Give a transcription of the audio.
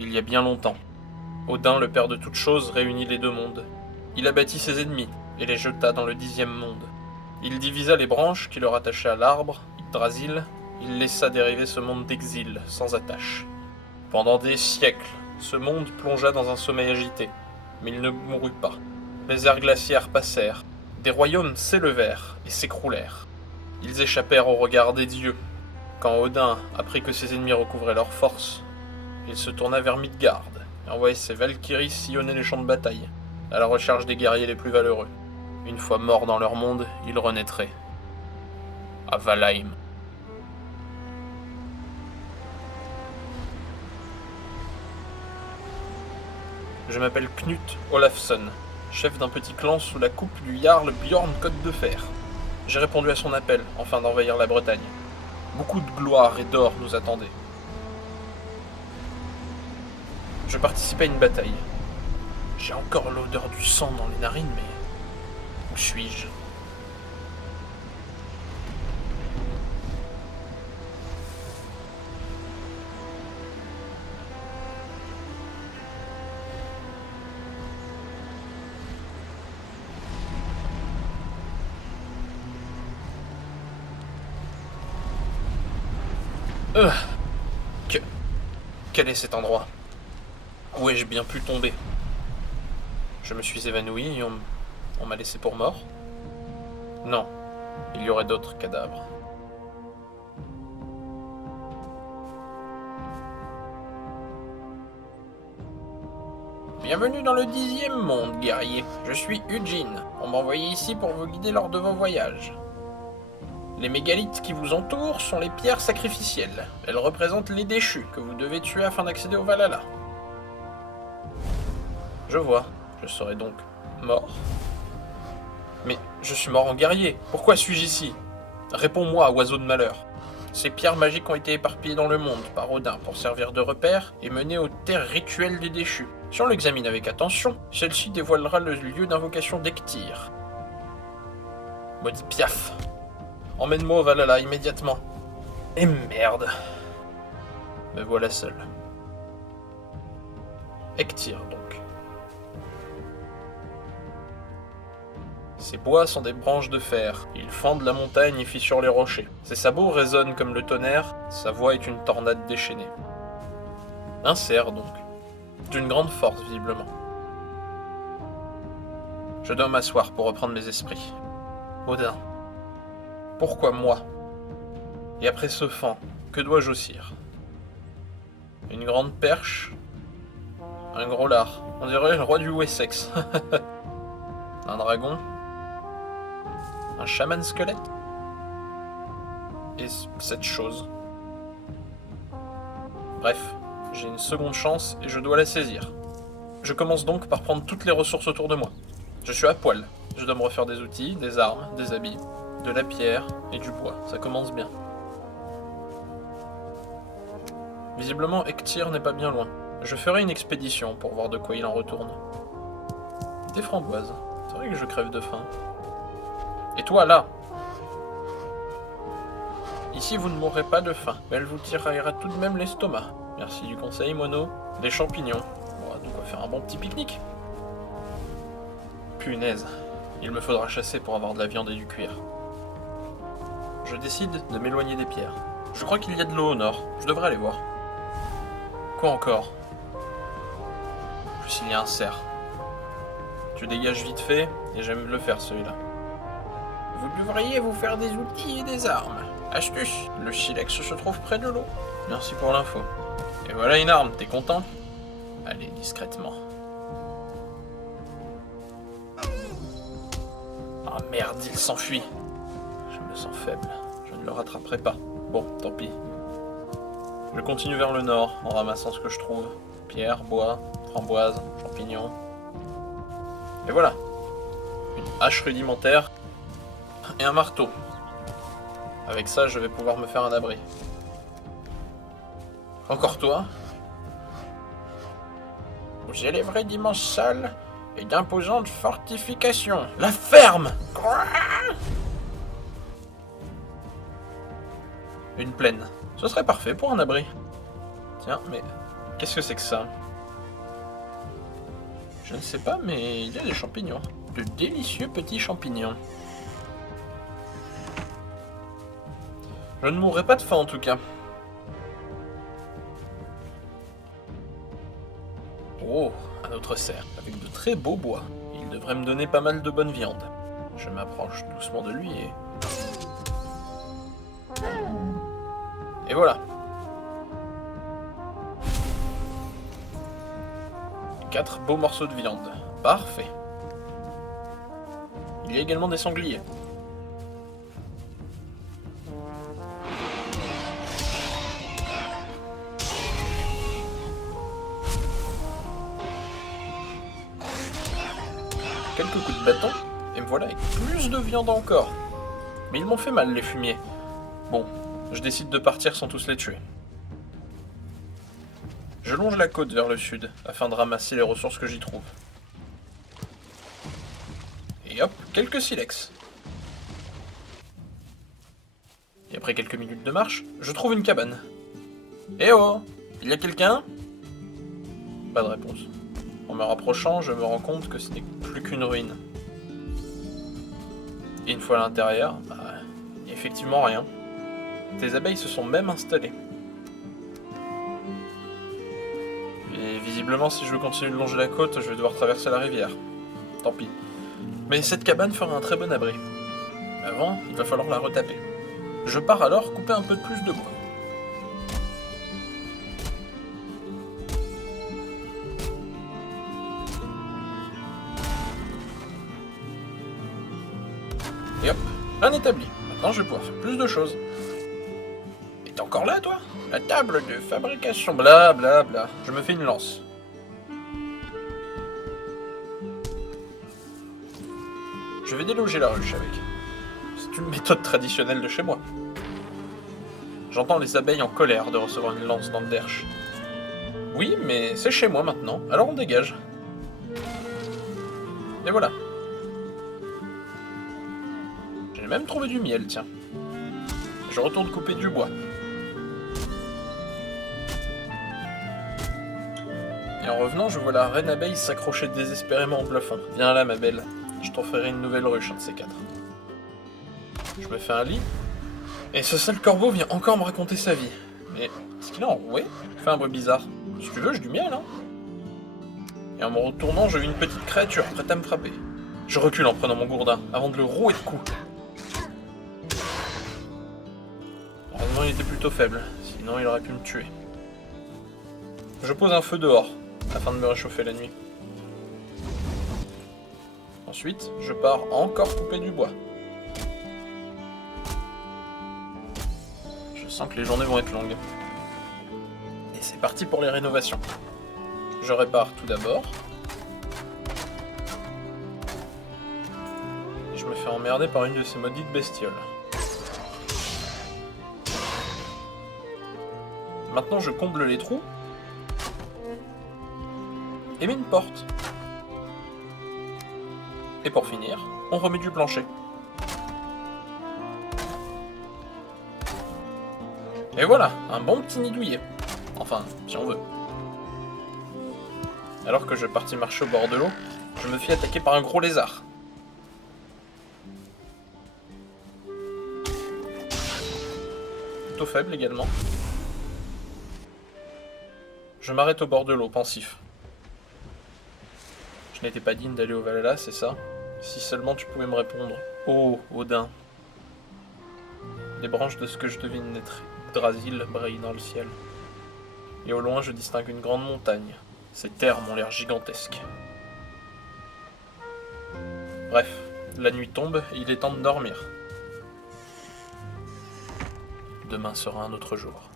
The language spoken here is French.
il y a bien longtemps. Odin, le père de toutes choses, réunit les deux mondes. Il abattit ses ennemis et les jeta dans le 10e monde. Il divisa les branches qui le rattachaient à l'arbre, Yggdrasil. Il laissa dériver ce monde d'exil, sans attache. Pendant des siècles, ce monde plongea dans un sommeil agité, mais il ne mourut pas. Les ères glaciaires passèrent, des royaumes s'élevèrent et s'écroulèrent. Ils échappèrent au regard des dieux. Quand Odin apprit que ses ennemis recouvraient leur force, il se tourna vers Midgard et envoya ses Valkyries sillonner les champs de bataille, à la recherche des guerriers les plus valeureux. Une fois morts dans leur monde, ils renaîtraient. À Valheim. Je m'appelle Knut Olafsson, chef d'un petit clan sous la coupe du Jarl Bjorn Côte de Fer. J'ai répondu à son appel, afin d'envahir la Bretagne. Beaucoup de gloire et d'or nous attendaient. Je participais à une bataille. J'ai encore l'odeur du sang dans les narines, mais... où suis-je ? Que... Quel est cet endroit ? Où ai-je bien pu tomber ? Je me suis évanoui et on m'a laissé pour mort ? Non, il y aurait d'autres cadavres. Bienvenue dans le 10e monde, guerrier. Je suis Eugene. On m'a envoyé ici pour vous guider lors de vos voyages. Les mégalithes qui vous entourent sont les pierres sacrificielles. Elles représentent les déchus que vous devez tuer afin d'accéder au Valhalla. Je vois. Je serai donc mort. Mais je suis mort en guerrier. Pourquoi suis-je ici ? Réponds-moi, oiseau de malheur. Ces pierres magiques ont été éparpillées dans le monde par Odin pour servir de repère et mener aux terres rituelles des déchus. Si on l'examine avec attention, celle-ci dévoilera le lieu d'invocation d'Ektyr. Maudit Piaf. Emmène-moi au Valhalla immédiatement. Et merde. Me voilà seul. Ektyr donc. Ces bois sont des branches de fer. Ils fendent la montagne et fissurent les rochers. Ses sabots résonnent comme le tonnerre. Sa voix est une tornade déchaînée. Un cerf donc. D'une grande force visiblement. Je dois m'asseoir pour reprendre mes esprits. Odin. Pourquoi moi ? Et après ce fan, que dois-je haussir ? Une grande perche ? Un gros lard. On dirait le roi du Wessex. Un dragon ? Un chaman squelette ? Et cette chose. Bref, j'ai une seconde chance et je dois la saisir. Je commence donc par prendre toutes les ressources autour de moi. Je suis à poil. Je dois me refaire des outils, des armes, des habits, de la pierre et du bois. Ça commence bien. Visiblement, Ektyr n'est pas bien loin. Je ferai une expédition pour voir de quoi il en retourne. Des framboises. C'est vrai que je crève de faim. Et toi, là ? Ici, vous ne mourrez pas de faim, mais elle vous tiraillera tout de même l'estomac. Merci du conseil, mono. Des champignons. Bon, de quoi faire un bon petit pique-nique. Punaise. Il me faudra chasser pour avoir de la viande et du cuir. Je décide de m'éloigner des pierres. Je crois qu'il y a de l'eau au nord. Je devrais aller voir. Quoi encore ? En plus, il y a un cerf. Tu dégages vite fait, et j'aime le faire celui-là. Vous devriez vous faire des outils et des armes. Astuce, le silex se trouve près de l'eau. Merci pour l'info. Et voilà une arme, t'es content ? Allez, discrètement. Ah merde, il s'enfuit. Je me sens faible, je ne le rattraperai pas. Bon, tant pis. Je continue vers le nord, en ramassant ce que je trouve. Pierre, bois, framboises, champignons. Et voilà. Une hache rudimentaire et un marteau. Avec ça, je vais pouvoir me faire un abri. Encore toi ? Vous élèverez d'immenses salles et d'imposantes fortifications. La ferme ! Quoi ? Une plaine. Ce serait parfait pour un abri. Tiens, mais Qu'est-ce que c'est que ça? Je ne sais pas, mais il y a des champignons. De délicieux petits champignons. Je ne mourrai pas de faim en tout cas. Oh, un autre cerf, avec de très beaux bois. Il devrait me donner pas mal de bonne viande. Je m'approche doucement de lui et... Et voilà. 4 beaux morceaux de viande. Parfait. Il y a également des sangliers. Quelques coups de bâton, et me voilà avec plus de viande encore. Mais ils m'ont fait mal, les fumiers. Bon, je décide de partir sans tous les tuer. Je longe la côte vers le sud, afin de ramasser les ressources que j'y trouve. Et hop, quelques silex. Et après quelques minutes de marche, je trouve une cabane. Eh oh, il y a quelqu'un? Pas de réponse. En me rapprochant, je me rends compte que ce n'est plus qu'une ruine. Et une fois à l'intérieur, il n'y a effectivement rien. Des abeilles se sont même installées. Et visiblement, si je veux continuer de longer la côte, je vais devoir traverser la rivière. Tant pis. Mais cette cabane fera un très bon abri. Avant, il va falloir la retaper. Je pars alors couper un peu de plus de bois. Et hop, un établi. Maintenant, je vais pouvoir faire plus de choses. Et t'es encore là, toi? La table de fabrication, bla bla bla. Je me fais une lance. Je vais déloger la ruche avec. C'est une méthode traditionnelle de chez moi. J'entends les abeilles en colère de recevoir une lance dans le derche. Oui, mais c'est chez moi maintenant, alors on dégage. Et voilà. J'ai même trouvé du miel, tiens. Je retourne couper du bois. Et en revenant, je vois la reine abeille s'accrocher désespérément au plafond. Viens là, ma belle. Je t'en ferai une nouvelle ruche, un de ces 4. Je me fais un lit. Et ce sale corbeau vient encore me raconter sa vie. Mais est-ce qu'il est enroué? Il fait un bruit bizarre. Si tu veux, j'ai du miel, hein. Et en me retournant, je vis une petite créature prête à me frapper. Je recule en prenant mon gourdin, avant de le rouer de coups. Heureusement, il était plutôt faible, sinon il aurait pu me tuer. Je pose un feu dehors, afin de me réchauffer la nuit. Ensuite, je pars encore couper du bois. Je sens que les journées vont être longues. Et c'est parti pour les rénovations. Je répare tout d'abord. Et je me fais emmerder par une de ces maudites bestioles. Maintenant, je comble les trous. Et mets une porte. Et pour finir, on remet du plancher. Et voilà, un bon petit nid douillet. Enfin, si on veut. Alors que je partis marcher au bord de l'eau, je me fis attaquer par un gros lézard. Plutôt faible également. Je m'arrête au bord de l'eau, pensif. Je n'étais pas digne d'aller au Valhalla, c'est ça? Si seulement tu pouvais me répondre. Oh, Odin. Les branches de ce que je devine naître Yggdrasil brillent dans le ciel. Et au loin, je distingue une grande montagne. Ces terres m'ont l'air gigantesques. Bref, la nuit tombe et il est temps de dormir. Demain sera un autre jour.